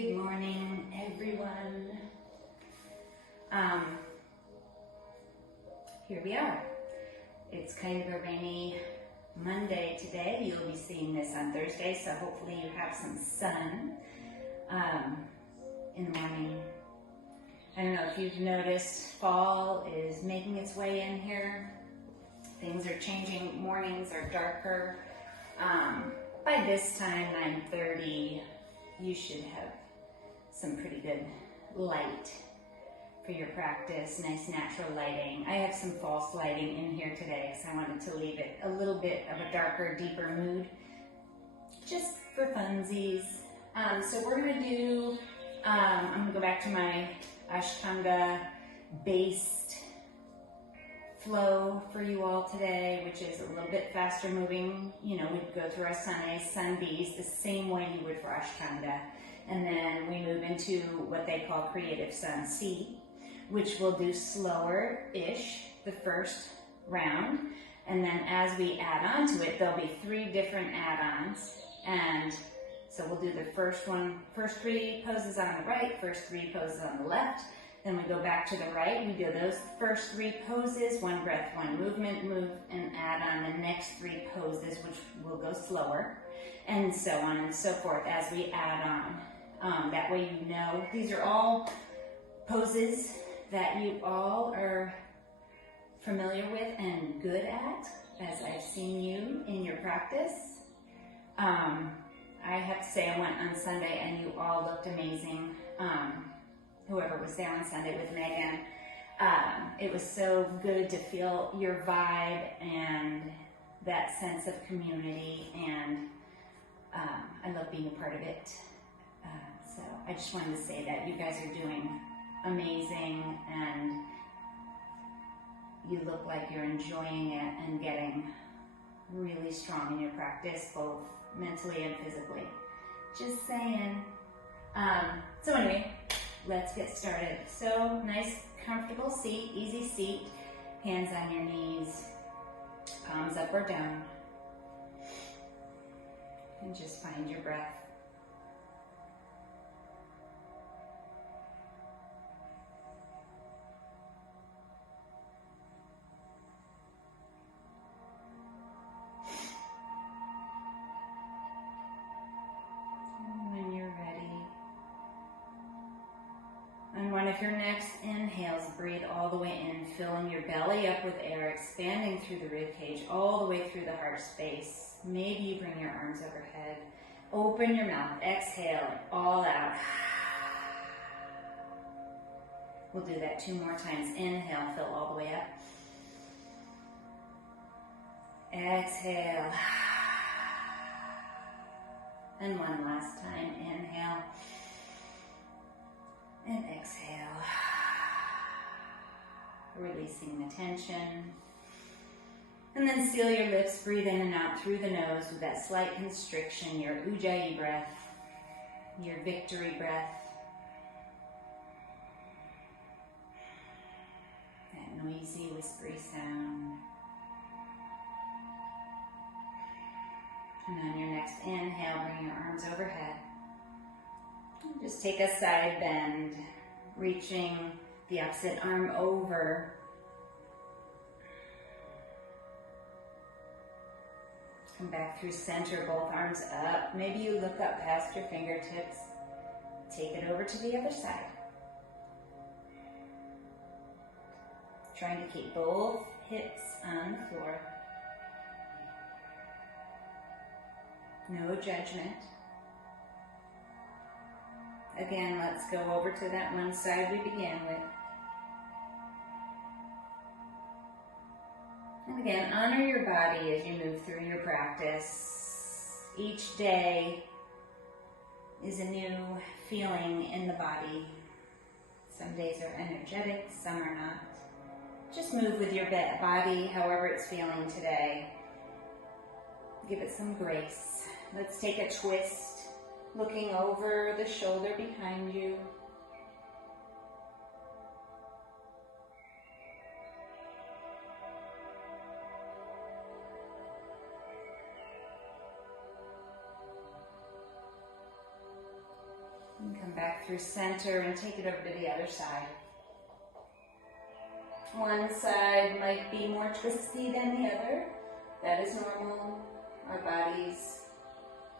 Good morning, everyone. Here we are. It's kind of a rainy Monday today. You'll be seeing this on Thursday, so hopefully you have some sun in the morning. I don't know if you've noticed, fall is making its way in here. Things are changing, mornings are darker. By this time, 9:30, you should have some pretty good light for your practice, nice natural lighting. I have some false lighting in here today because I wanted to leave it a little bit of a darker, deeper mood, just for funsies. So we're gonna do, I'm gonna go back to my Ashtanga based flow for you all today, which is a little bit faster moving. You know, we go through our sun A's, sun B's the same way you would for Ashtanga. And then we move into what they call creative sun C, which we'll do slower-ish the first round. And then as we add on to it, there'll be 3 different add-ons. And so we'll do the first 3 poses on the right, first 3 poses on the left. Then we go back to the right, we do those first 3 poses, 1 breath, 1 movement, move and add on the next 3 poses, which will go slower, and so on and so forth as we add on. That way you know, these are all poses that you all are familiar with and good at, as I've seen you in your practice. I have to say I went on Sunday and you all looked amazing. Whoever was there on Sunday with Megan. It was so good to feel your vibe and that sense of community, and I love being a part of it. So I just wanted to say that you guys are doing amazing, and you look like you're enjoying it and getting really strong in your practice, both mentally and physically. Just saying. So anyway, let's get started. So nice, comfortable seat, easy seat, hands on your knees, palms up or down, and just find your breath. Of your next inhales, breathe all the way in, filling your belly up with air, expanding through the rib cage, all the way through the heart space. Maybe you bring your arms overhead. Open your mouth, exhale, all out. We'll do that 2 more times. Inhale, fill all the way up. Exhale. And one last time, inhale. And exhale, releasing the tension. And then seal your lips, breathe in and out through the nose with that slight constriction, your Ujjayi breath, your victory breath. That noisy, whispery sound. And on your next inhale, bring your arms overhead. Just take a side bend, reaching the opposite arm over. Come back through center, both arms up. Maybe you look up past your fingertips. Take it over to the other side. Trying to keep both hips on the floor. No judgment. Again, let's go over to that one side we began with. And again, honor your body as you move through your practice. Each day is a new feeling in the body. Some days are energetic, some are not. Just move with your body however it's feeling today. Give it some grace. Let's take a twist. Looking over the shoulder behind you. And come back through center and take it over to the other side. One side might be more twisty than the other. That is normal. Our bodies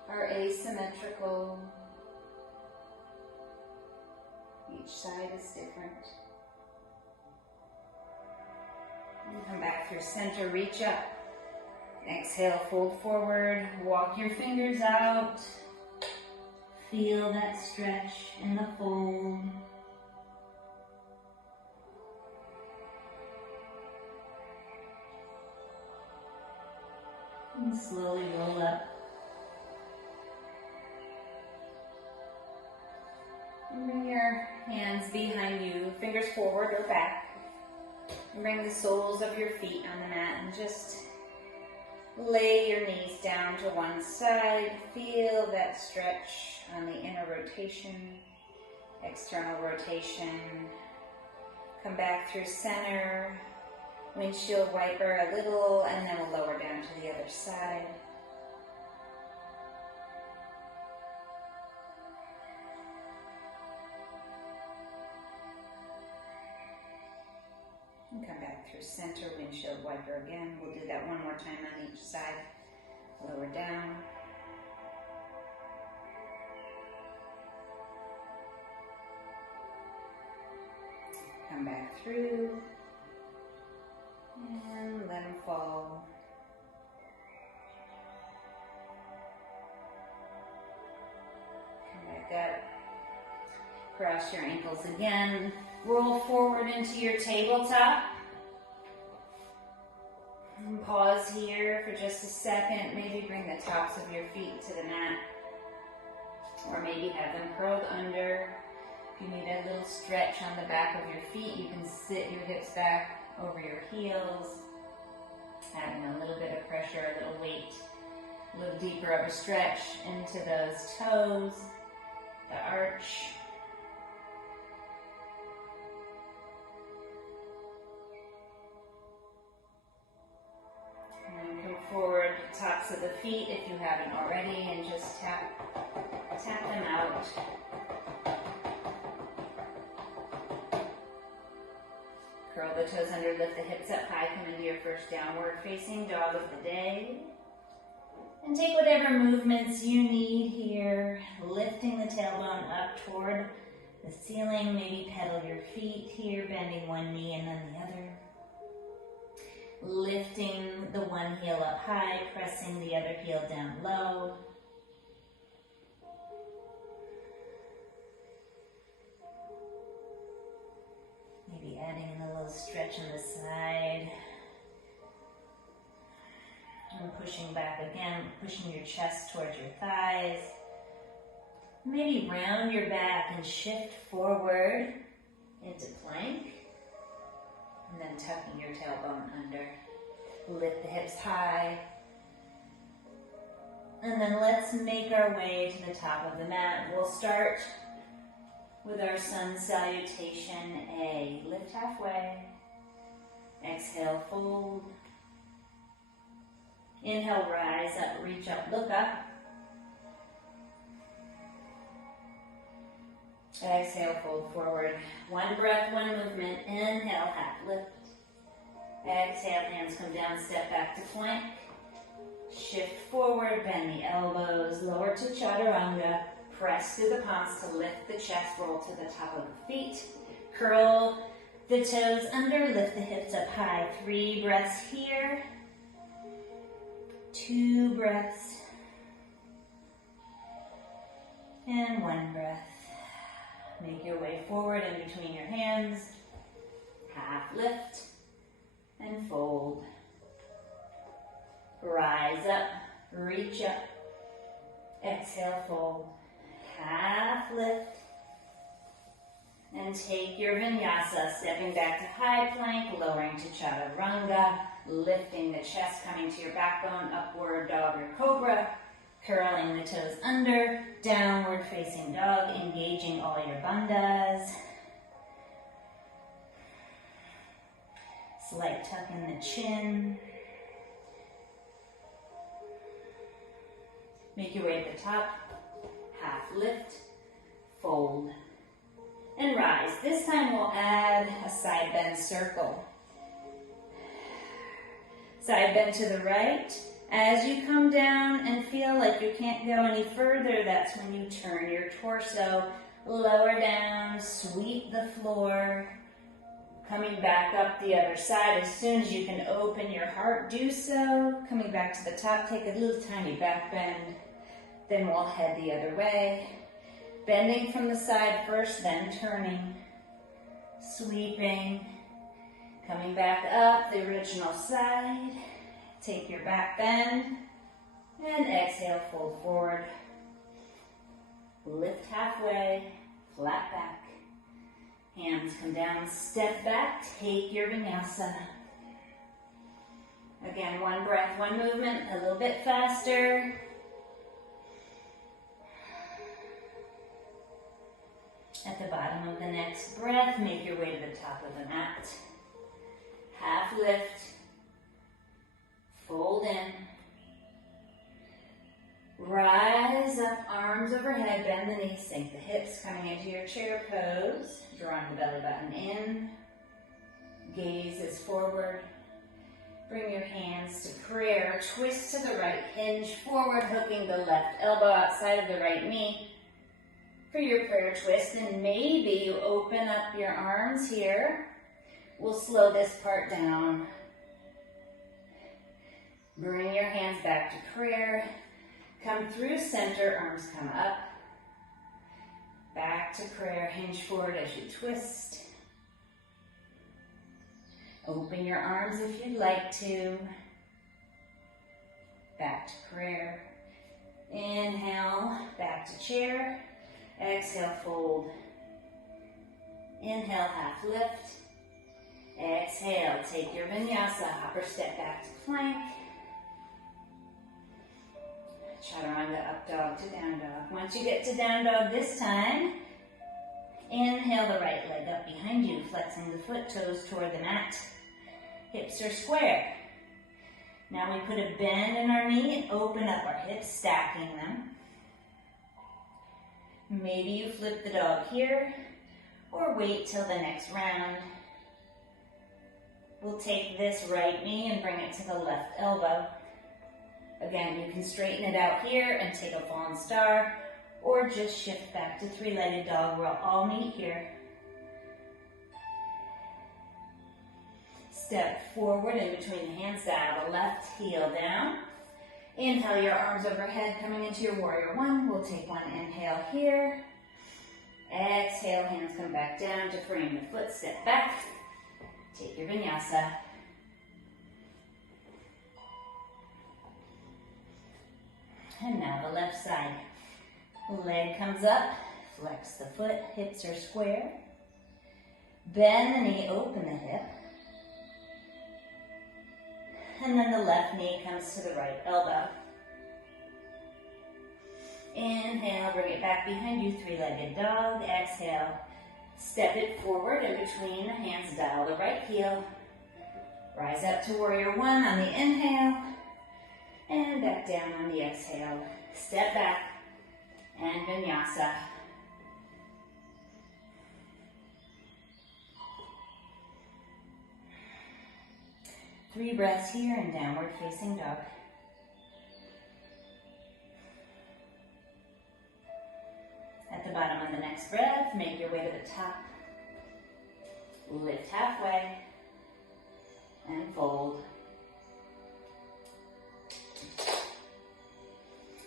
are asymmetrical. Each side is different. And come back through center, reach up. Exhale, fold forward, walk your fingers out. Feel that stretch in the fold. And slowly roll up. And bring your hands behind you, fingers forward or back. And bring the soles of your feet on the mat and just lay your knees down to one side. Feel that stretch on the inner rotation, external rotation. Come back through center. Windshield wiper a little, and then we'll lower down to the other side. And come back through center, windshield wiper again. We'll do that one more time on each side. Lower down. Come back through. And let them fall. Come back up. Cross your ankles again. Roll forward into your tabletop. And pause here for just a second. Maybe bring the tops of your feet to the mat. Or maybe have them curled under. If you need a little stretch on the back of your feet, you can sit your hips back over your heels, adding a little bit of pressure, a little weight, a little deeper of a stretch into those toes, the arch. And then come forward, tops of the feet if you haven't already, and just tap them out. Curl the toes under, lift the hips up high, come into your first downward facing dog of the day. And take whatever movements you need here, lifting the tailbone up toward the ceiling. Maybe pedal your feet here, bending one knee and then the other. Lifting the one heel up high, pressing the other heel down low. Maybe adding in a little stretch on the side. And pushing back again, pushing your chest towards your thighs. Maybe round your back and shift forward into plank. And then tucking your tailbone under. Lift the hips high. And then let's make our way to the top of the mat. We'll start with our sun salutation A. Lift halfway. Exhale, fold. Inhale, rise up, reach up, look up. Exhale, fold forward. One breath, one movement. Inhale, half lift. Exhale, hands come down, step back to plank. Shift forward, bend the elbows, lower to chaturanga. Press through the palms to lift the chest, roll to the top of the feet. Curl the toes under, lift the hips up high. 3 breaths here. 2 breaths. And 1 breath. Make your way forward in between your hands. Half lift and fold. Rise up, reach up. Exhale, fold. Half lift. And take your vinyasa, stepping back to high plank, lowering to chaturanga, lifting the chest, coming to your backbone, upward dog or cobra, curling the toes under, downward facing dog, engaging all your bandhas. Slight tuck in the chin. Make your way to the top, half lift, fold, and rise. This time we'll add a side bend circle. Side bend to the right. As you come down and feel like you can't go any further, that's when you turn your torso, lower down, sweep the floor, coming back up the other side. As soon as you can open your heart, do so. Coming back to the top, take a little tiny back bend. Then we'll head the other way. Bending from the side first, then turning, sweeping, coming back up the original side. Take your back bend and exhale, fold forward. Lift halfway, flat back. Hands come down, step back, take your vinyasa. Again, one breath, one movement, a little bit faster. At the bottom of the next breath, make your way to the top of the mat. Half lift, fold in. Rise up, arms overhead, bend the knees, sink the hips, coming into your chair pose. Drawing the belly button in. Gaze is forward. Bring your hands to prayer. Twist to the right, hinge forward, hooking the left elbow outside of the right knee for your prayer twist. And maybe you open up your arms here. We'll slow this part down. Bring your hands back to prayer. Come through center, arms come up. Back to prayer, hinge forward as you twist. Open your arms if you'd like to. Back to prayer. Inhale, back to chair. Exhale, fold. Inhale, half lift. Exhale, take your vinyasa, hopper step back to plank. Chaturanga, up dog to down dog. Once you get to down dog this time, inhale the right leg up behind you, flexing the foot, toes toward the mat. Hips are square. Now we put a bend in our knee and open up our hips, stacking them. Maybe you flip the dog here, or wait till the next round. We'll take this right knee and bring it to the left elbow. Again, you can straighten it out here and take a fallen star, or just shift back to three-legged dog. We'll all meet here. Step forward in between the hands, dial the left heel down. Inhale your arms overhead, coming into your warrior one. We'll take one inhale here. Exhale, hands come back down to frame the foot, step back. Take your vinyasa. And now the left side. Leg comes up, flex the foot, hips are square. Bend the knee, open the hip. And then the left knee comes to the right elbow. Inhale, bring it back behind you, three-legged dog. Exhale, step it forward in between the hands, dial the right heel. Rise up to warrior one on the inhale. And back down on the exhale. Step back and vinyasa. Three breaths here in downward facing dog. At the bottom of the next breath, make your way to the top. Lift halfway and fold.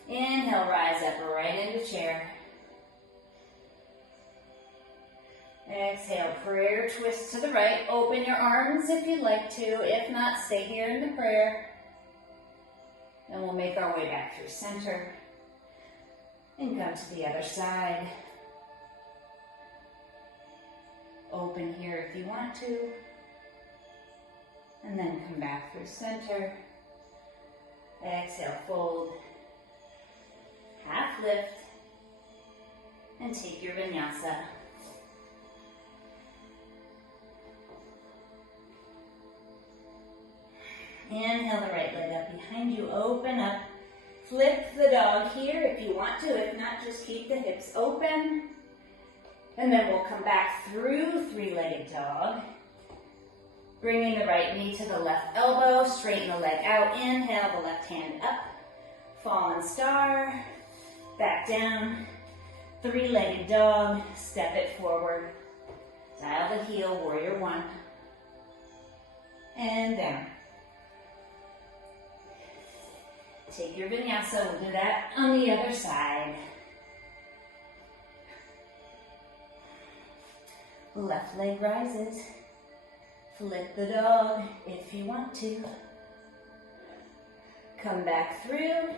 Inhale, rise up right into chair. Exhale, prayer twist to the right. Open your arms if you'd like to. If not, stay here in the prayer. And we'll make our way back through center and come to the other side. Open here if you want to. And then come back through center. Exhale, fold. Half lift. And take your vinyasa. Inhale the right leg up behind you, open up. Flip the dog here if you want to. If not, just keep the hips open. And then we'll come back through three-legged dog. Bringing the right knee to the left elbow, straighten the leg out, inhale the left hand up, fallen star, back down, three-legged dog, step it forward, dial the heel, warrior one, and down. Take your vinyasa, we'll do that on the other side. Left leg rises. Flip the dog if you want to. Come back through.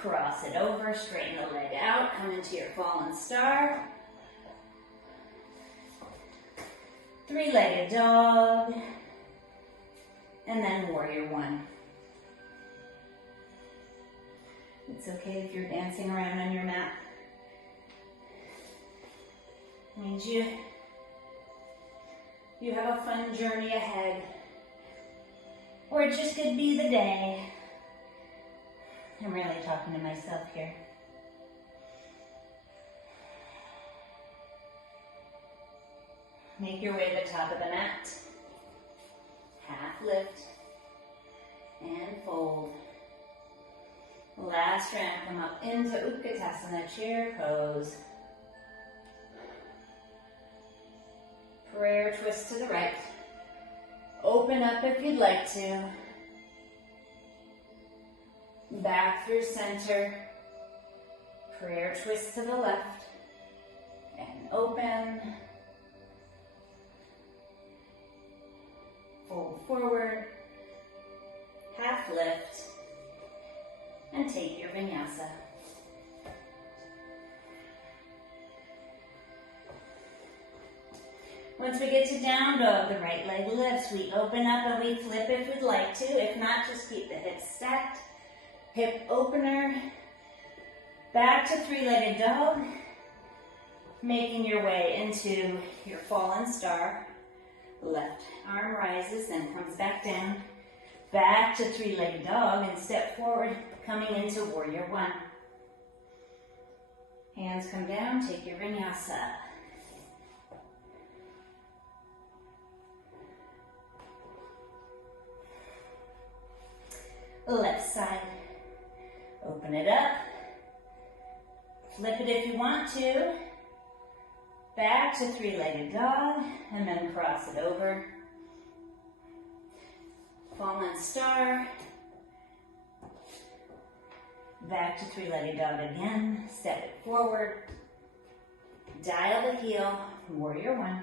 Cross it over, straighten the leg out, come into your fallen star. Three-legged dog. And then warrior one. It's okay if you're dancing around on your mat. It means you have a fun journey ahead. Or it just could be the day. I'm really talking to myself here. Make your way to the top of the mat. Half lift. And fold. Last round, come up into Utkatasana, chair pose. Prayer twist to the right. Open up if you'd like to. Back through center. Prayer twist to the left. And open. Fold forward. Half lift. And take your vinyasa. Once we get to down dog, the right leg lifts. We open up and we flip if we'd like to. If not, just keep the hips stacked. Hip opener. Back to three-legged dog. Making your way into your fallen star. Left arm rises, then comes back down. Back to three-legged dog and step forward, coming into warrior one. Hands come down, take your vinyasa. Left side. Open it up. Flip it if you want to. Back to three-legged dog, and then cross it over. Fallen star. Back to three-legged dog again. Step it forward. Dial the heel, warrior one.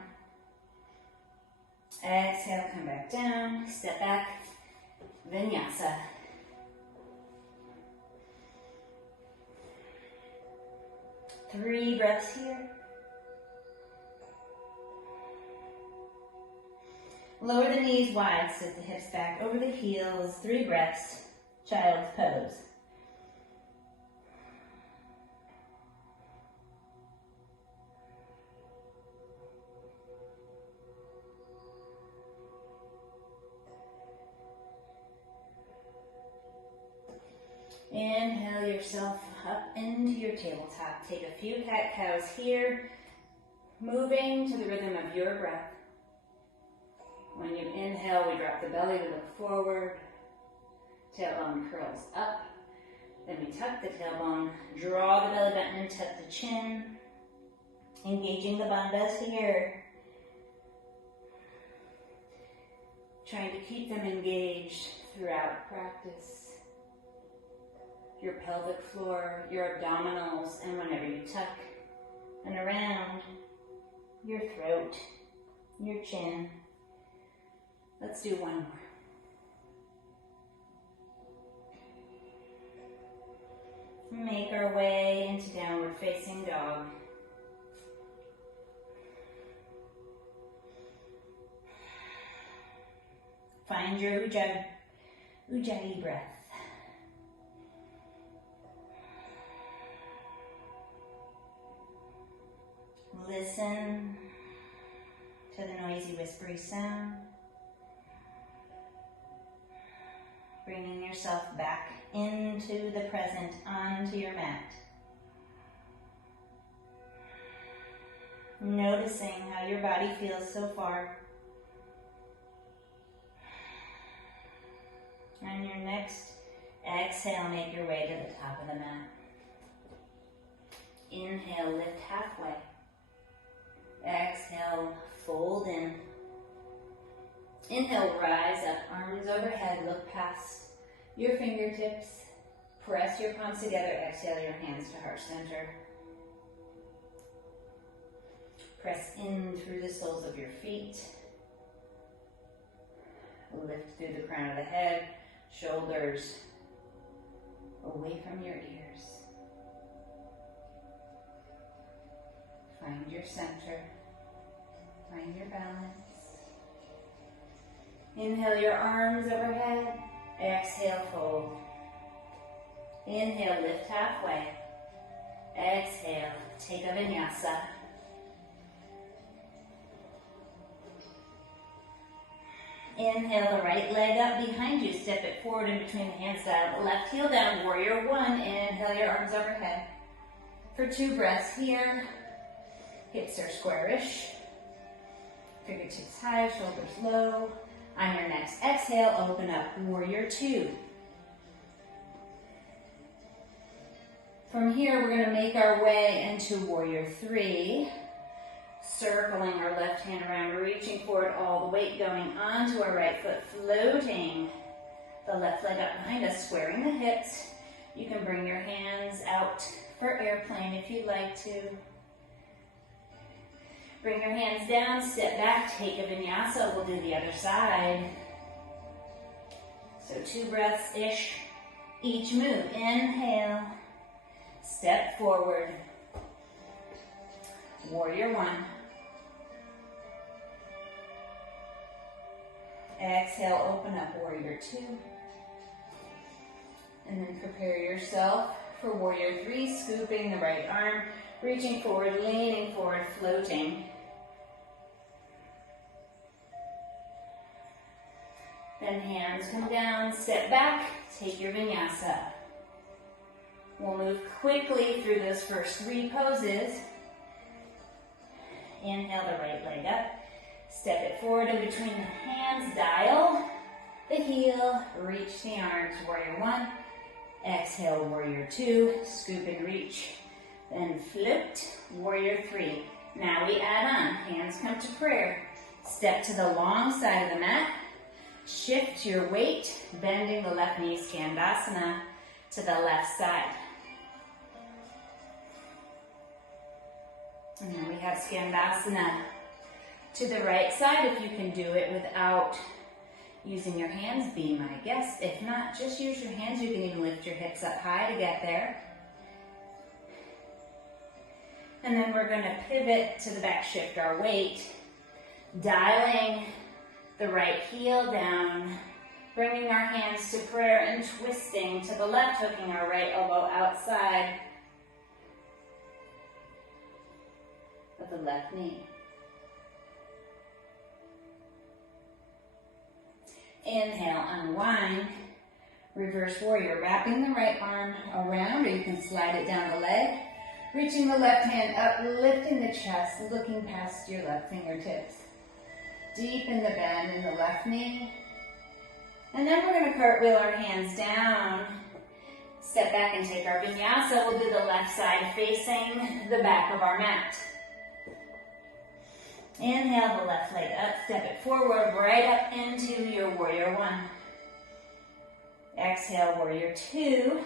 Exhale, come back down. Step back, vinyasa. Three breaths here. Lower the knees wide, sit the hips back over the heels. 3 breaths, child's pose. Inhale yourself up into your tabletop. Take a few cat-cows here, moving to the rhythm of your breath. When you inhale, we drop the belly to look forward. Tailbone curls up. Then we tuck the tailbone, draw the belly button and tuck the chin. Engaging the bandhas here. Trying to keep them engaged throughout practice. Your pelvic floor, your abdominals, and whenever you tuck and around, your throat, your chin. Let's do one more. Make our way into downward facing dog. Find your Ujjayi breath. Listen to the noisy, whispery sound. Bringing yourself back into the present, onto your mat. Noticing how your body feels so far. On your next exhale, make your way to the top of the mat. Inhale, lift halfway. Exhale, fold in. Inhale, rise up, arms overhead, look past your fingertips. Press your palms together, exhale your hands to heart center. Press in through the soles of your feet. Lift through the crown of the head, shoulders away from your ears. Find your center. Find your balance. Inhale your arms overhead. Exhale, fold. Inhale, lift halfway. Exhale, take a vinyasa. Inhale the right leg up behind you. Step it forward in between the hands. Dial the left heel down. Warrior one. Inhale your arms overhead. For 2 breaths here. Hips are squarish. Fingertips high, shoulders low. On your next exhale, open up. Warrior two. From here, we're going to make our way into warrior three. Circling our left hand around, reaching forward, all the weight going onto our right foot, floating the left leg up behind us, squaring the hips. You can bring your hands out for airplane if you'd like to. Bring your hands down, step back, take a vinyasa. We'll do the other side. So 2 breaths-ish each move. Inhale, step forward. Warrior one. Exhale, open up, warrior two. And then prepare yourself for warrior three, scooping the right arm, reaching forward, leaning forward, floating. Then hands come down, step back, take your vinyasa. We'll move quickly through those first 3 poses. Inhale the right leg up. Step it forward in between the hands, dial the heel, reach the arms, warrior one. Exhale, warrior two, scoop and reach. Then flipped, warrior three. Now we add on, hands come to prayer. Step to the long side of the mat. Shift your weight, bending the left knee, Skandasana, to the left side. And then we have Skandasana to the right side. If you can do it without using your hands, be my guest. If not, just use your hands. You can even lift your hips up high to get there. And then we're going to pivot to the back, shift our weight, dialing the right heel down, bringing our hands to prayer and twisting to the left, hooking our right elbow outside of the left knee. Inhale, unwind, reverse warrior, wrapping the right arm around, or you can slide it down the leg, reaching the left hand up, lifting the chest, looking past your left fingertips. Deepen the bend in the left knee. And then we're going to cartwheel our hands down, step back and take our vinyasa. We'll do the left side facing the back of our mat. Inhale the left leg up, step it forward, right up into your warrior one. Exhale, warrior two.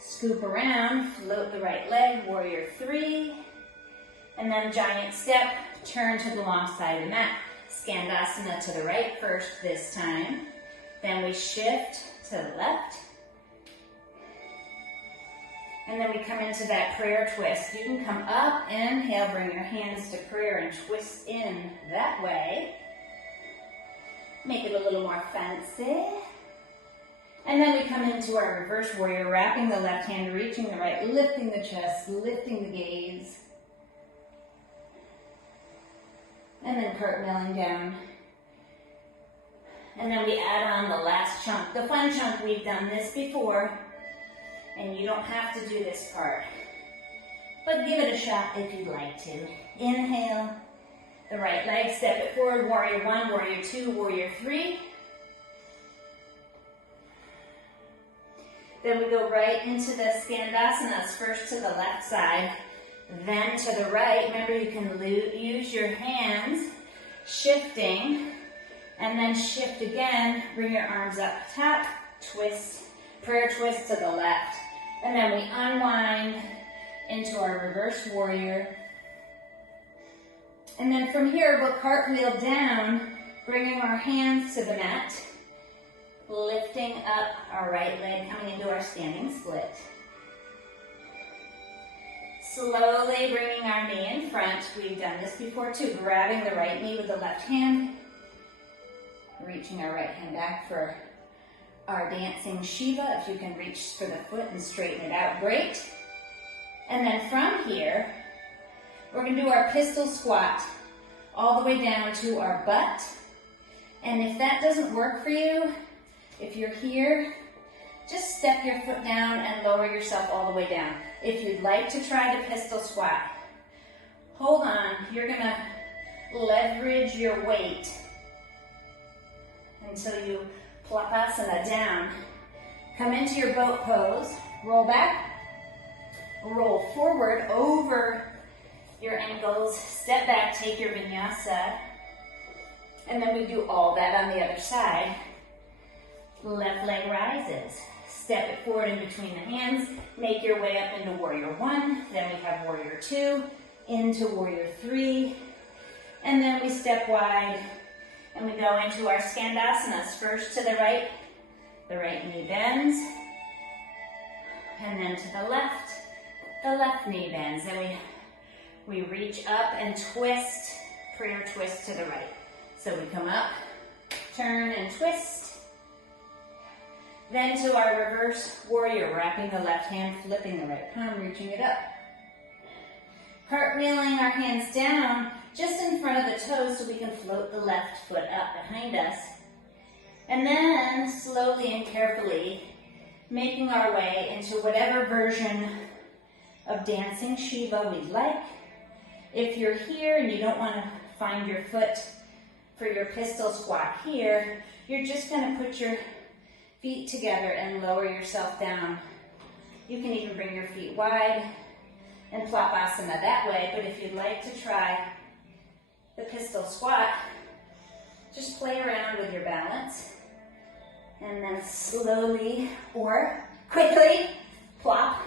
Scoop around, float the right leg, warrior three. And then giant step, turn to the long side of the mat. Skandasana to the right first this time. Then we shift to the left. And then we come into that prayer twist. You can come up, inhale, bring your hands to prayer and twist in that way. Make it a little more fancy. And then we come into our reverse warrior, wrapping the left hand, reaching the right, lifting the chest, lifting the gaze. And then cartwheeling down. And then we add on the last chunk. The fun chunk, we've done this before. And you don't have to do this part. but give it a shot if you'd like to. Inhale, the right leg, step it forward, warrior one, warrior two, warrior three. Then we go right into the Skandhasanas, first to the left side, then to the right. Remember, you can use your hands, shifting, and then shift again. Bring your arms up, tap, twist, prayer twist to the left. And then we unwind into our reverse warrior. And then from here, we'll cartwheel down, bringing our hands to the mat, lifting up our right leg, coming into our standing split. Slowly bringing our knee in front. We've done this before too, grabbing the right knee with the left hand, reaching our right hand back for our dancing Shiva. If you can reach for the foot and straighten it out, great. And then from here, we're going to do our pistol squat all the way down to our butt. And if that doesn't work for you, if you're here, just step your foot down and lower yourself all the way down. If you'd like to try the pistol squat, hold on. You're going to leverage your weight until you plopasana down. Come into your boat pose, roll back, roll forward over your ankles, step back, take your vinyasa, and then we do all that on the other side. Left leg rises, step it forward in between the hands, make your way up into warrior one, then we have warrior two, into warrior three, and then we step wide, and we go into our Skandhasanas. First to the right knee bends, and then to the left knee bends. Then we reach up and twist, prayer twist to the right. So we come up, turn and twist. Then to our reverse warrior, wrapping the left hand, flipping the right palm, reaching it up. Cartwheeling our hands down just in front of the toes so we can float the left foot up behind us. And then slowly and carefully making our way into whatever version of dancing Shiva we'd like. If you're here and you don't want to find your foot for your pistol squat here, you're just going to put your feet together and lower yourself down. You can even bring your feet wide and plopasana that way, but if you'd like to try the pistol squat, just play around with your balance and then slowly or quickly plop.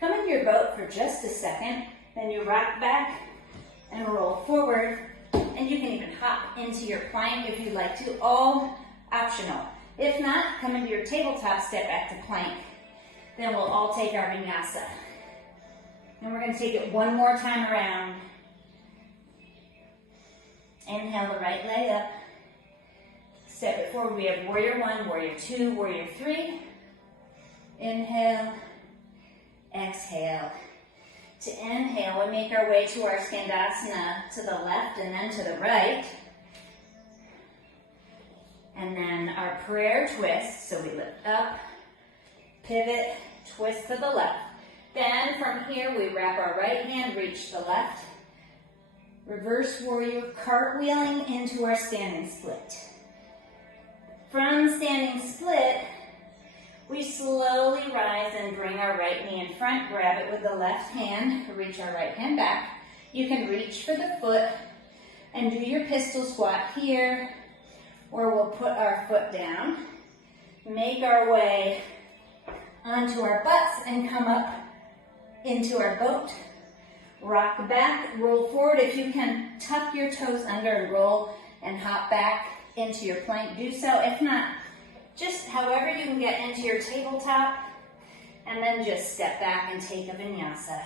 Come into your boat for just a second, then you rock back and roll forward, and you can even hop into your plank if you'd like to, all optional. If not, come into your tabletop, step back to plank. Then we'll all take our vinyasa. And we're going to take it one more time around. Inhale the right leg up. Step it forward. We have warrior one, warrior two, warrior three. Inhale, exhale. To inhale, we make our way to our Skandhasana to the left and then to the right. And then our prayer twist, so we lift up, pivot, twist to the left. Then from here, we wrap our right hand, reach the left. Reverse warrior, cartwheeling into our standing split. From standing split, we slowly rise and bring our right knee in front, grab it with the left hand, reach our right hand back. You can reach for the foot and do your pistol squat here, or we'll put our foot down, make our way onto our butts and come up into our boat. Rock back, roll forward. If you can tuck your toes under and roll and hop back into your plank, do so. If not, just however you can get into your tabletop, and then just step back and take a vinyasa.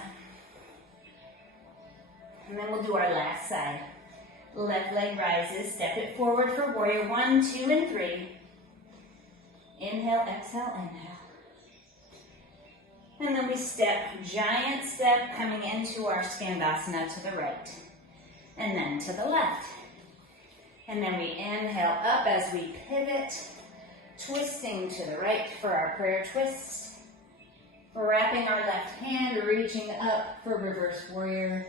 And then we'll do our last side. Left leg rises, step it forward for warrior one, two, and three. Inhale, exhale, inhale. And then we step, giant step, coming into our Skandhasana to the right. And then to the left. And then we inhale up as we pivot, twisting to the right for our prayer twist. Wrapping our left hand, reaching up for reverse warrior,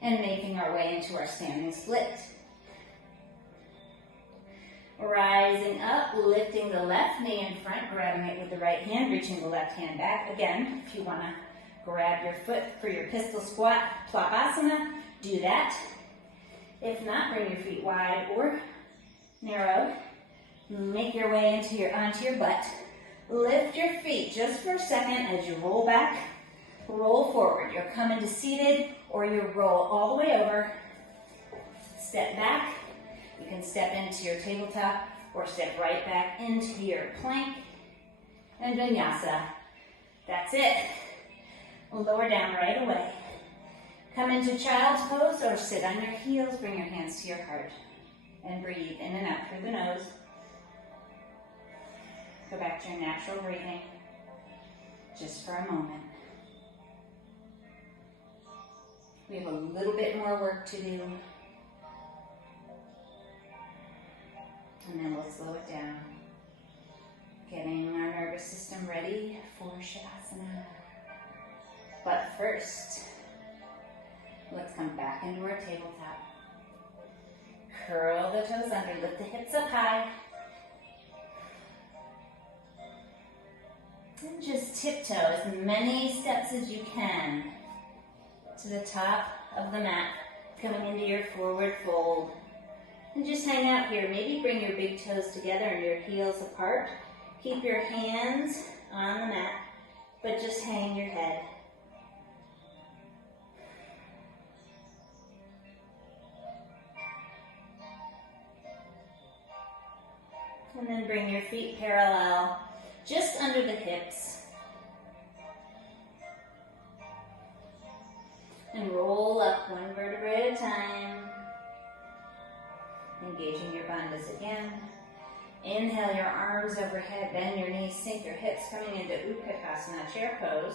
and making our way into our standing split. Rising up, lifting the left knee in front, grabbing it with the right hand, reaching the left hand back. Again, if you want to grab your foot for your pistol squat, Plopasana, do that. If not, bring your feet wide or narrow. Make your way onto your butt. Lift your feet just for a second as you roll back, roll forward. You're coming to seated or you roll all the way over. Step back. You can step into your tabletop or step right back into your plank and vinyasa. That's it. Lower down right away. Come into child's pose or sit on your heels. Bring your hands to your heart and breathe in and out through the nose. Go back to your natural breathing just for a moment. We have a little bit more work to do. And then we'll slow it down. Getting our nervous system ready for Shavasana. But first, let's come back into our tabletop. Curl the toes under, lift the hips up high. And just tiptoe as many steps as you can to the top of the mat, coming into your forward fold. And just hang out here. Maybe bring your big toes together and your heels apart. Keep your hands on the mat, but just hang your head. And then bring your feet parallel, just under the hips. And roll up one vertebrae at a time. Engaging your bandhas again. Inhale your arms overhead, bend your knees, sink your hips, coming into Utkatasana, chair pose.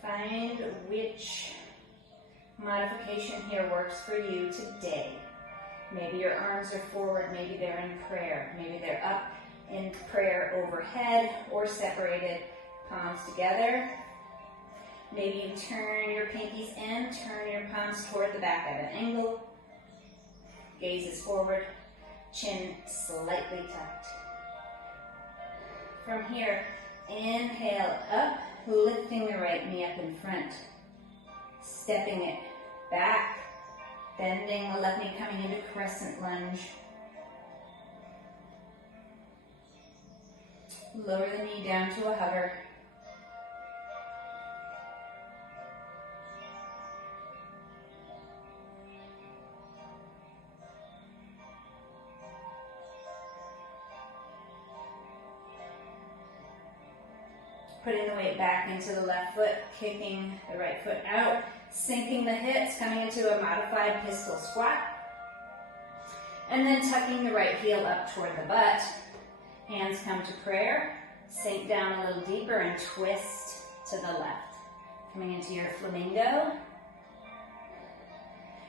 Find which modification here works for you today. Maybe your arms are forward, maybe they're in prayer, maybe they're up in prayer overhead or separated, palms together. Maybe you turn your pinkies in, turn your palms toward the back at an angle. Gaze is forward, chin slightly tucked. From here, inhale up, lifting the right knee up in front. Stepping it back, bending the left knee, coming into crescent lunge. Lower the knee down to a hover. Putting the weight back into the left foot, kicking the right foot out, sinking the hips, coming into a modified pistol squat. And then tucking the right heel up toward the butt. Hands come to prayer. Sink down a little deeper and twist to the left. Coming into your flamingo.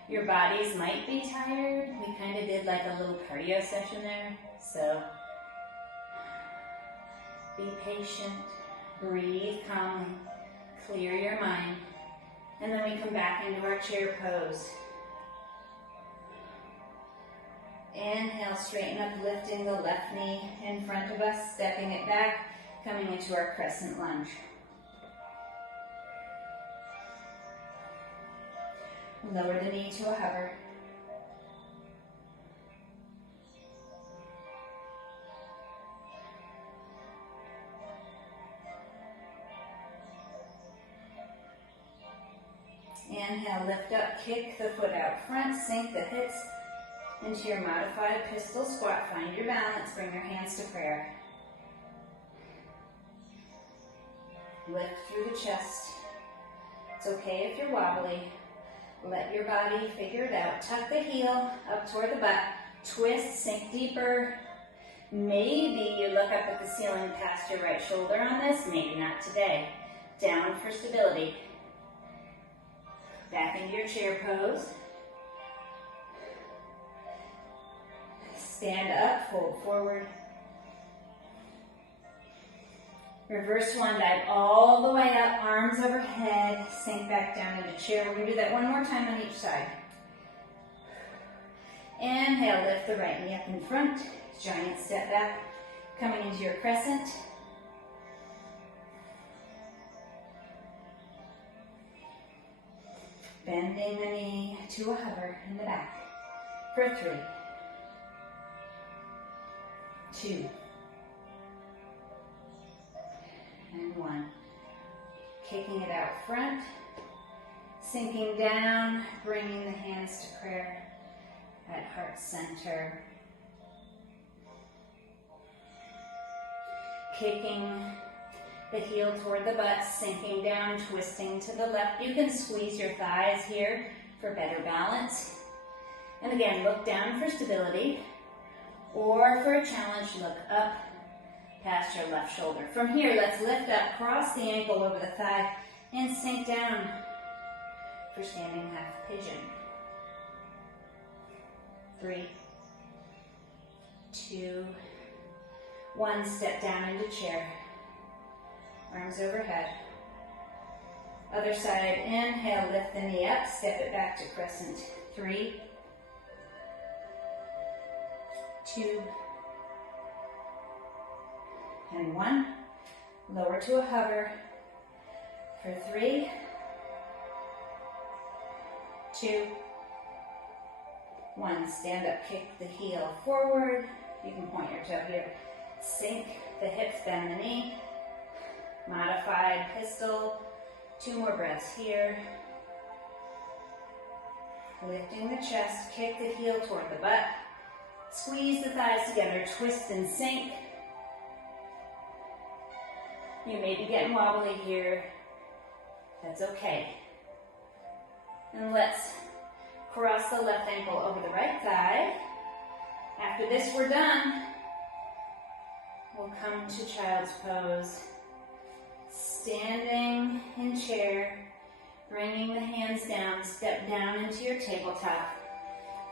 Your bodies might be tired. We kind of did like a little cardio session there. So be patient. Breathe calmly, clear your mind, and then we come back into our chair pose. Inhale, straighten up, lifting the left knee in front of us, stepping it back, coming into our crescent lunge. Lower the knee to a hover. Inhale, lift up, kick the foot out front, sink the hips into your modified pistol squat. Find your balance, bring your hands to prayer. Lift through the chest. It's okay if you're wobbly. Let your body figure it out. Tuck the heel up toward the butt. Twist, sink deeper. Maybe you look up at the ceiling past your right shoulder on this. Maybe not today. Down for stability. Back into your chair pose. Stand up, fold forward. Reverse one, dive all the way up, arms overhead, sink back down into chair. We're going to do that one more time on each side. Inhale, lift the right knee up in front, giant step back, coming into your crescent. Bending the knee to a hover in the back for 3, 2, and 1. Kicking it out front, sinking down, bringing the hands to prayer at heart center. Kicking the heel toward the butt, sinking down, twisting to the left. You can squeeze your thighs here for better balance. And again, look down for stability, or for a challenge, look up past your left shoulder. From here, let's lift up, cross the ankle over the thigh, and sink down for standing half pigeon. 3, 2, 1. Step down into chair. Arms overhead. Other side, inhale, lift the knee up, step it back to crescent. 3, 2, and 1. Lower to a hover for 3, 2, 1. Stand up, kick the heel forward. You can point your toe here. Sink the hips, bend the knee. Modified pistol. 2 more breaths here. Lifting the chest, kick the heel toward the butt. Squeeze the thighs together, twist and sink. You may be getting wobbly here. That's okay. And let's cross the left ankle over the right thigh. After this, we're done. We'll come to child's pose. Standing in chair, bringing the hands down, step down into your tabletop.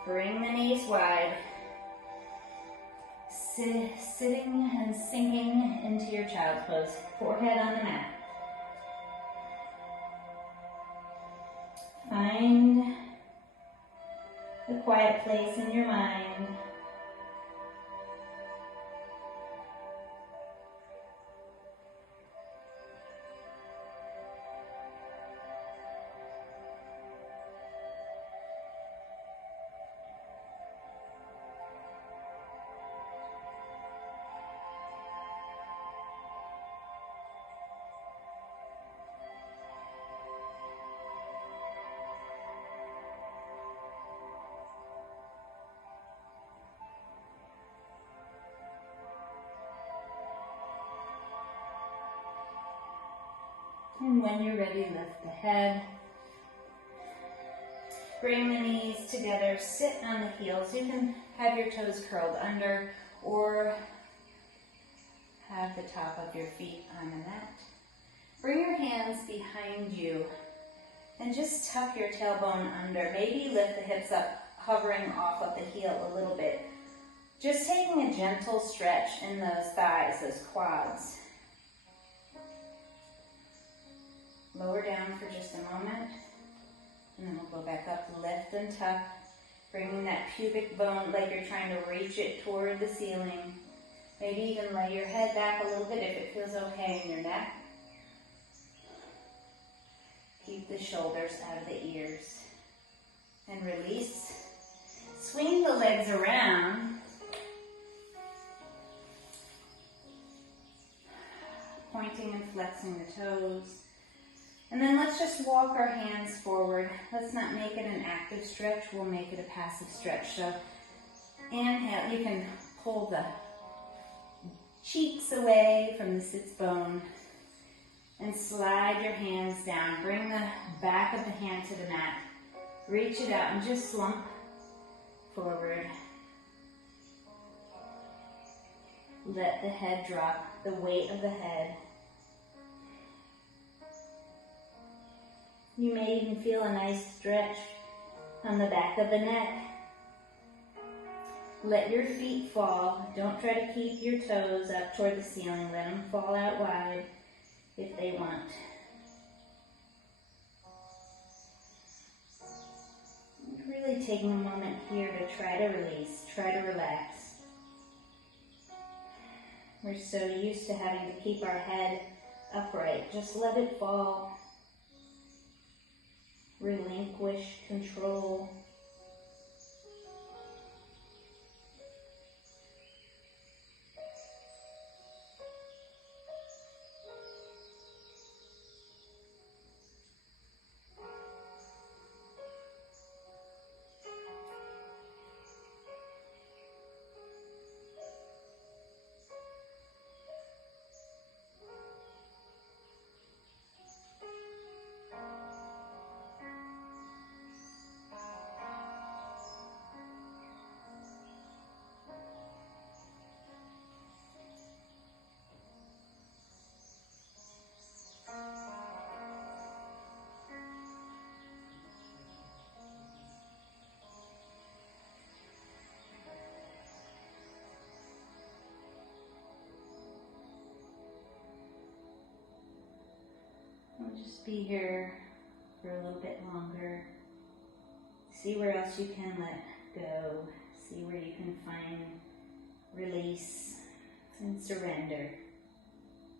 Bring the knees wide. Sitting and sinking into your child's pose. Forehead on the mat. Find a quiet place in your mind. And when you're ready, lift the head. Bring the knees together, sit on the heels. You can have your toes curled under or have the top of your feet on the mat. Bring your hands behind you and just tuck your tailbone under. Maybe lift the hips up, hovering off of the heel a little bit. Just taking a gentle stretch in those thighs, those quads. Lower down for just a moment, and then we'll go back up, lift and tuck, bringing that pubic bone like you're trying to reach it toward the ceiling. Maybe even lay your head back a little bit if it feels okay in your neck. Keep the shoulders out of the ears. And release. Swing the legs around. Pointing and flexing the toes. And then let's just walk our hands forward. Let's not make it an active stretch. We'll make it a passive stretch. So inhale. You can pull the cheeks away from the sits bone and slide your hands down. Bring the back of the hand to the mat. Reach it out and just slump forward. Let the head drop, the weight of the head. You may even feel a nice stretch on the back of the neck. Let your feet fall. Don't try to keep your toes up toward the ceiling. Let them fall out wide if they want. Really taking a moment here to try to release, try to relax. We're so used to having to keep our head upright. Just let it fall. Relinquish control. We'll just be here for a little bit longer. See where else you can let go. See where you can find release and surrender.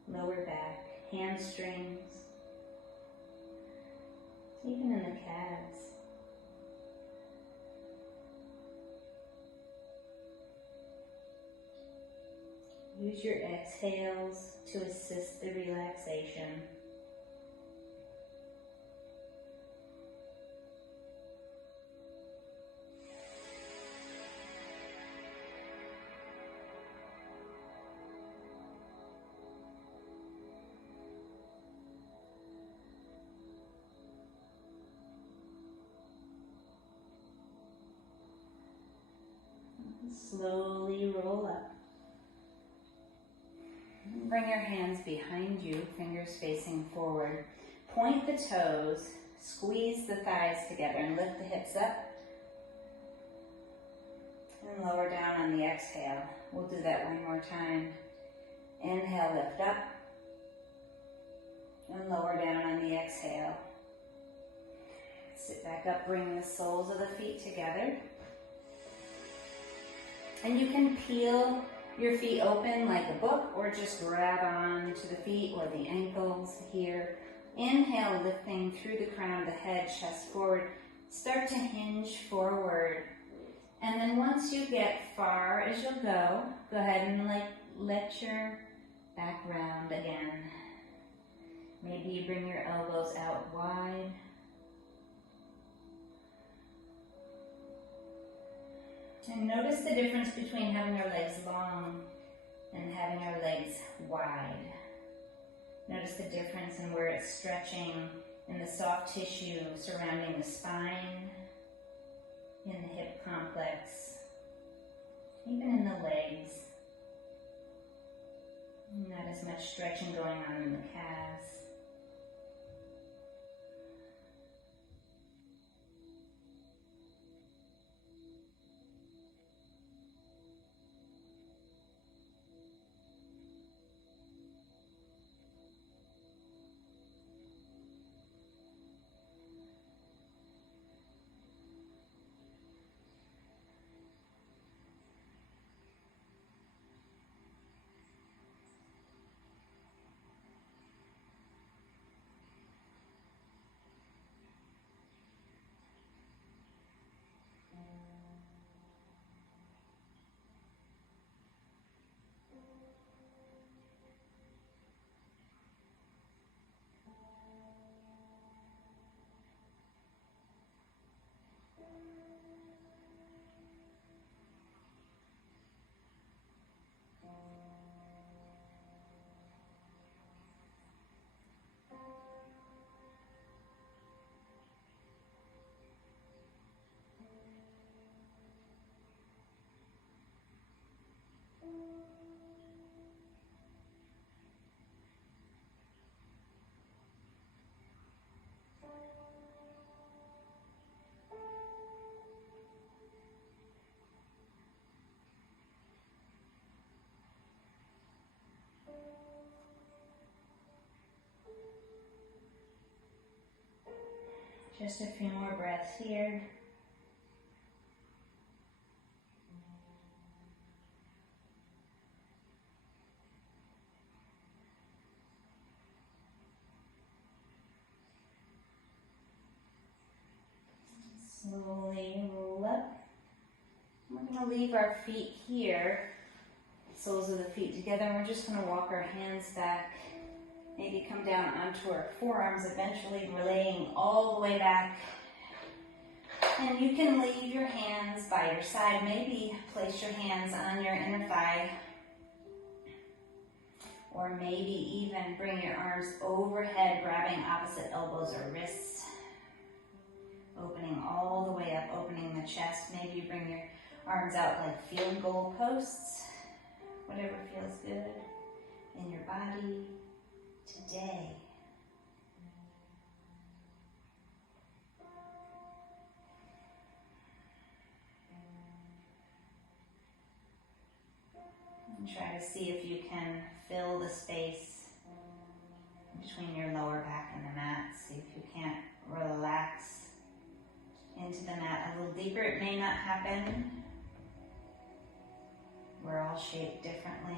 Lower back, hamstrings, even in the calves. Use your exhales to assist the relaxation. Slowly roll up. Bring your hands behind you, fingers facing forward. Point the toes, squeeze the thighs together and lift the hips up. And lower down on the exhale. We'll do that one more time. Inhale, lift up. And lower down on the exhale. Sit back up, bring the soles of the feet together. And you can peel your feet open like a book or just grab on to the feet or the ankles here. Inhale, lifting through the crown of the head, chest forward. Start to hinge forward. And then once you get far as you'll go ahead and let your back round again. Maybe you bring your elbows out wide. And notice the difference between having our legs long and having our legs wide. Notice the difference in where it's stretching in the soft tissue surrounding the spine, in the hip complex, even in the legs. Not as much stretching going on in the calves. Just a few more breaths here. Slowly roll up. We're going to leave our feet here, soles of the feet together, and we're just going to walk our hands back. Maybe come down onto our forearms, eventually relaying all the way back. And you can leave your hands by your side. Maybe place your hands on your inner thigh. Or maybe even bring your arms overhead, grabbing opposite elbows or wrists. Opening all the way up, opening the chest. Maybe you bring your arms out like field goal posts. Whatever feels good in your body today. And try to see if you can fill the space between your lower back and the mat. See if you can't relax into the mat a little deeper. It may not happen. We're all shaped differently.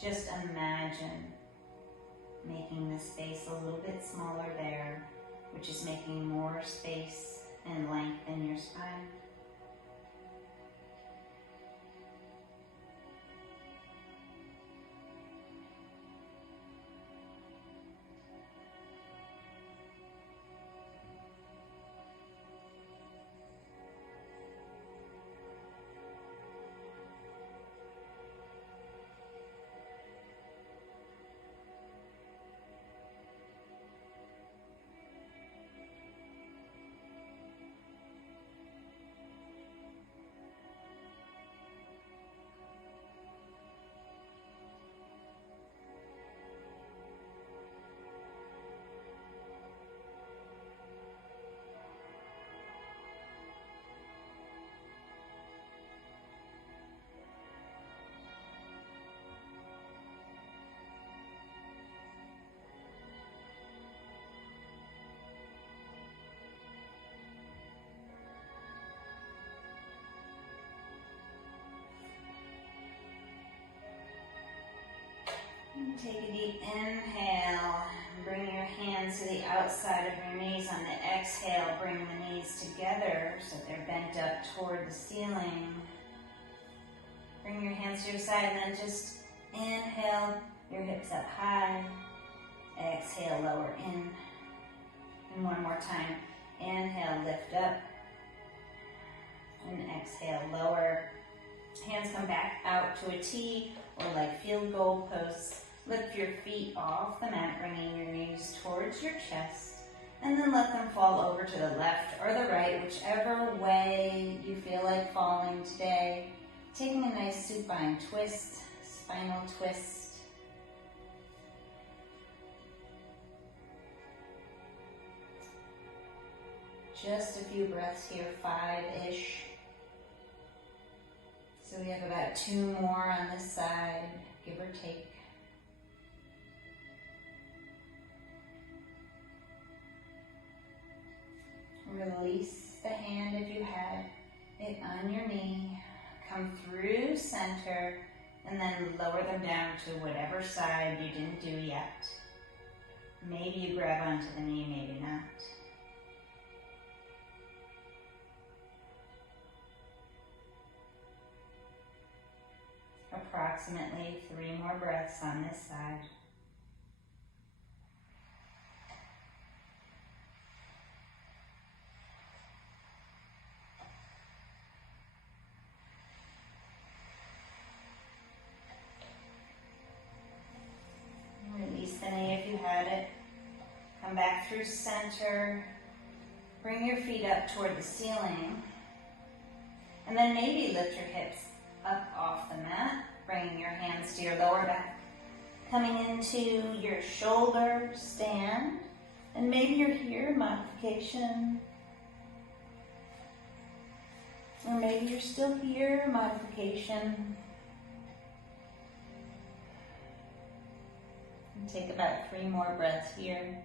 Just imagine making the space a little bit smaller there, which is making more space and length in your spine. And take a deep inhale. Bring your hands to the outside of your knees. On the exhale, bring the knees together so they're bent up toward the ceiling. Bring your hands to your side and then just inhale, your hips up high. Exhale, lower in. And one more time. Inhale, lift up. And exhale, lower. Hands come back out to a T or like field goal posts. Lift your feet off the mat, bringing your knees towards your chest. And then let them fall over to the left or the right, whichever way you feel like falling today. Taking a nice supine twist, spinal twist. Just a few breaths here, 5-ish. So we have about 2 more on this side, give or take. Release the hand if you had it on your knee. Come through center and then lower them down to whatever side you didn't do yet. Maybe you grab onto the knee, maybe not. Approximately 3 more breaths on this side. Release the knee if you had it. Come back through center. Bring your feet up toward the ceiling. And then maybe lift your hips up off the mat, bringing your hands to your lower back. Coming into your shoulder stand. And maybe you're here, modification. Or maybe you're still here, modification. And take about 3 more breaths here.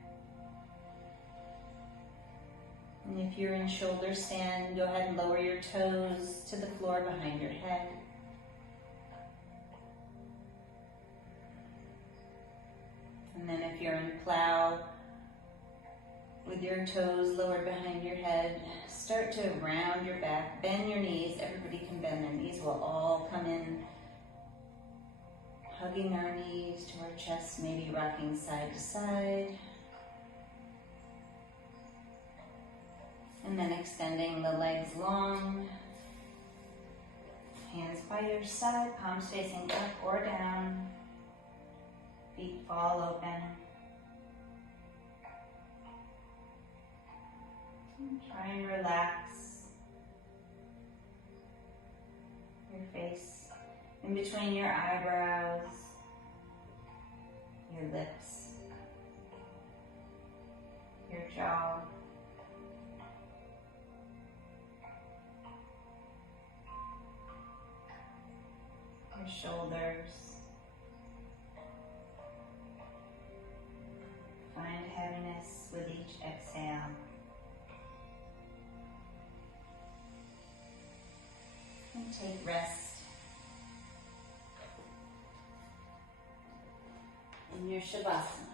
And if you're in shoulder stand, go ahead and lower your toes to the floor behind your head. And then if you're in plow, with your toes lowered behind your head, start to round your back, bend your knees. Everybody can bend their knees. We'll all come in, hugging our knees to our chest, maybe rocking side to side. And then extending the legs long, hands by your side, palms facing up or down, feet fall open. And try and relax your face in between your eyebrows, your lips, your jaw. Your shoulders. Find heaviness with each exhale. And take rest in your Shavasana.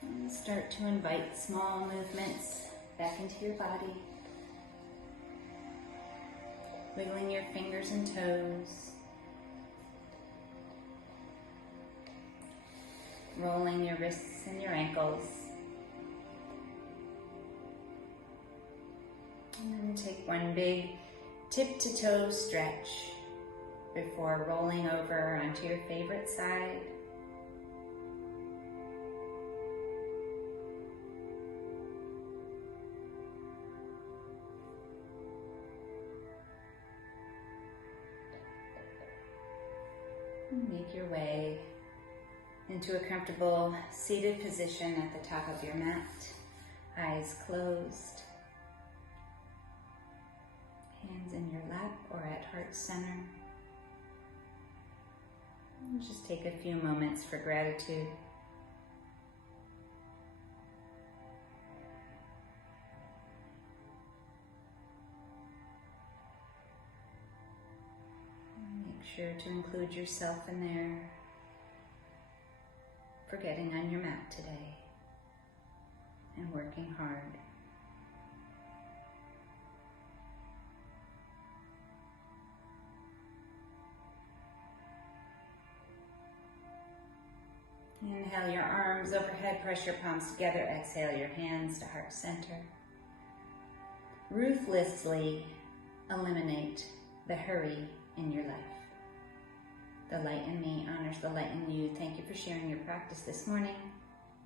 And start to invite small movements back into your body. Wiggling your fingers and toes. Rolling your wrists and your ankles. And then take one big tip to toe stretch before rolling over onto your favorite side. Make your way into a comfortable seated position at the top of your mat, eyes closed, hands in your lap or at heart center. And just take a few moments for gratitude. Sure to include yourself in there for getting on your mat today and working hard. Inhale your arms overhead, press your palms together, exhale your hands to heart center. Ruthlessly eliminate the hurry in your life. The light in me honors the light in you. Thank you for sharing your practice this morning.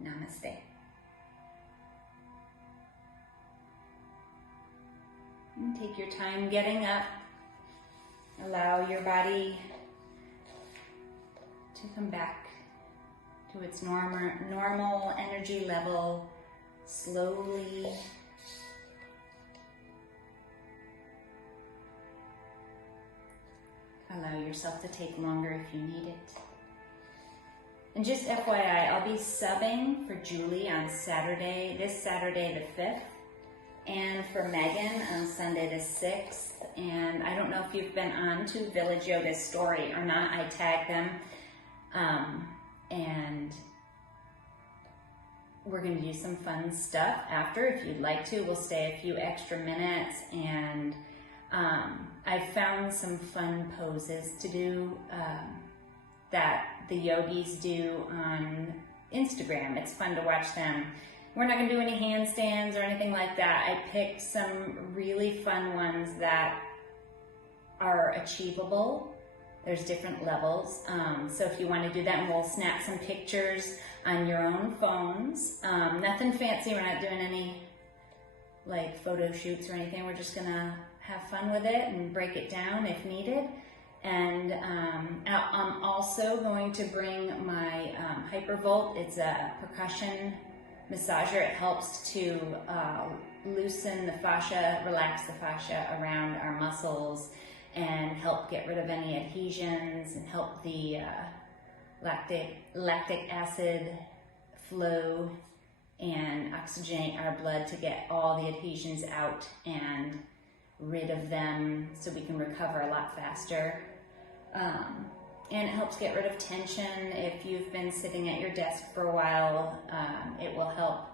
Namaste. And take your time getting up. Allow your body to come back to its normal energy level slowly. Allow yourself to take longer if you need it. And just FYI, I'll be subbing for Julie on Saturday, this Saturday the 5th, and for Megan on Sunday the 6th. And I don't know if you've been on to Village Yoga's story or not. I tagged them. And we're going to do some fun stuff after. If you'd like to, we'll stay a few extra minutes. And I found some fun poses to do that the yogis do on Instagram. It's fun to watch them. We're not going to do any handstands or anything like that. I picked some really fun ones that are achievable. There's different levels. So if you want to do that, and we'll snap some pictures on your own phones. Nothing fancy. We're not doing any like photo shoots or anything. We're just going to have fun with it and break it down if needed. And I'm also going to bring my Hypervolt. It's a percussion massager. It helps to loosen the fascia, relax the fascia around our muscles, and help get rid of any adhesions and help the lactic acid flow and oxygenate our blood to get all the adhesions out and rid of them so we can recover a lot faster. And it helps get rid of tension. If you've been sitting at your desk for a while, it will help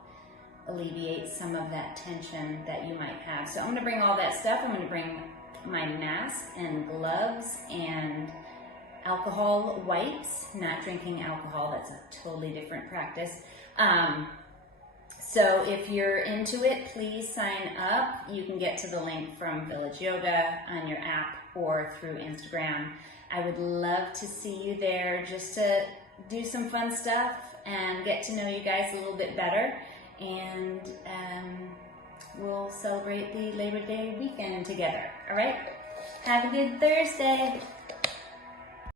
alleviate some of that tension that you might have. So I'm going to bring all that stuff. I'm going to bring my mask and gloves and alcohol wipes. Not drinking alcohol, that's a totally different practice. So if you're into it, please sign up. You can get to the link from Village Yoga on your app or through Instagram. I would love to see you there just to do some fun stuff and get to know you guys a little bit better. And we'll celebrate the Labor Day weekend together. All right? Have a good Thursday.